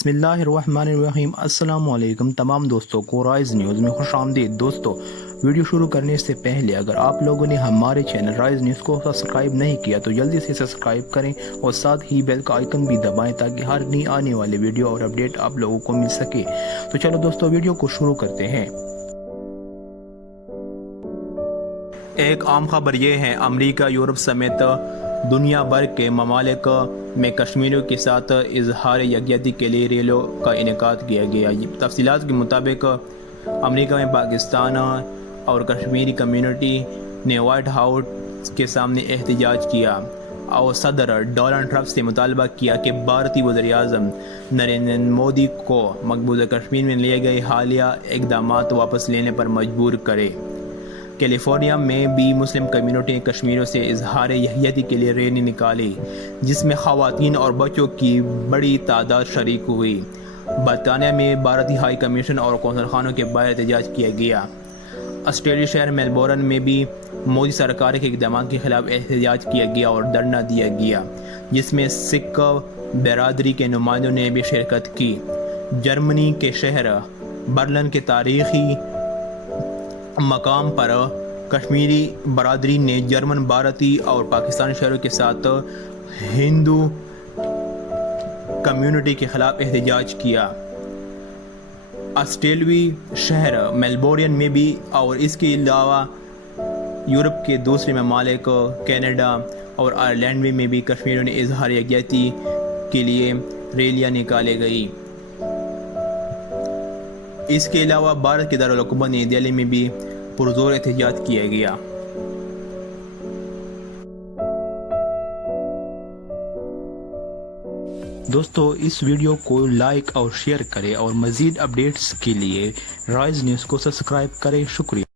बिस्मिल्लाहिर्रहमानिर्रहीम। अस्सलामु अलैकुम तमाम दोस्तों को राइज न्यूज़ में खुश आमदीद। दोस्तों, वीडियो शुरू करने से पहले अगर आप लोगों ने हमारे चैनल राइज न्यूज़ को सब्सक्राइब नहीं किया तो जल्दी से सब्सक्राइब करें और साथ ही बेल का आइकन भी दबाएं ताकि हर नई आने वाले वीडियो और अपडेट आप लोगों को मिल सके। तो चलो दोस्तों, वीडियो को शुरू करते हैं। एक आम खबर ये है, अमेरिका, यूरोप समेत दुनिया भर के ममालिक में कश्मीरियों के साथ इजहार यकजहती के लिए रैलियों का इनेकाद किया गया। तफसीलात के मुताबिक अमेरिका में पाकिस्तान और कश्मीरी कम्युनिटी ने वाइट हाउस के सामने एहतजाज किया और सदर डोनाल्ड ट्रंप से मुतालबा किया कि भारतीय वज़ीर-ए-आज़म नरेंद्र मोदी को मकबूजा कश्मीर में लिए गए हालिया इक़दामात वापस लेने पर मजबूर करे। कैलिफोर्निया में भी मुस्लिम कम्युनिटी ने कश्मीरियों से इजहार यकजहती के लिए रैली निकाली, जिसमें ख़वातीन और बच्चों की बड़ी तादाद शरीक हुई। बरतानिया में भारतीय हाई कमीशन और कौंसल खानों के बाहर एहतजाज किया गया। ऑस्ट्रेलिया शहर मेलबोर्न में भी मोदी सरकार के इक़दाम के खिलाफ एहतजाज किया गया और धरना दिया गया, जिसमें सिख बरादरी के नुमाइंदों ने भी शिरकत की। जर्मनी के शहर बर्लिन के तारीखी मकाम पर कश्मीरी बरादरी ने जर्मन, भारतीय और पाकिस्तानी शहरों के साथ हिंदू कम्युनिटी के खिलाफ एहतजाज किया। ऑस्ट्रेलियाई शहर मेलबोर्न में भी और इसके अलावा यूरोप के दूसरे ममालिक कनाडा और आयरलैंड में भी कश्मीरियों ने इजहार यकजहती के लिए रैलियां निकाली गई। इसके अलावा भारत के दारुल हुकूमत नई दिल्ली में भी पुरजोर एहतजाज किया गया। दोस्तों, इस वीडियो को लाइक और शेयर करें और मज़ीद अपडेट्स के लिए राइज न्यूज़ को सब्सक्राइब करें। शुक्रिया।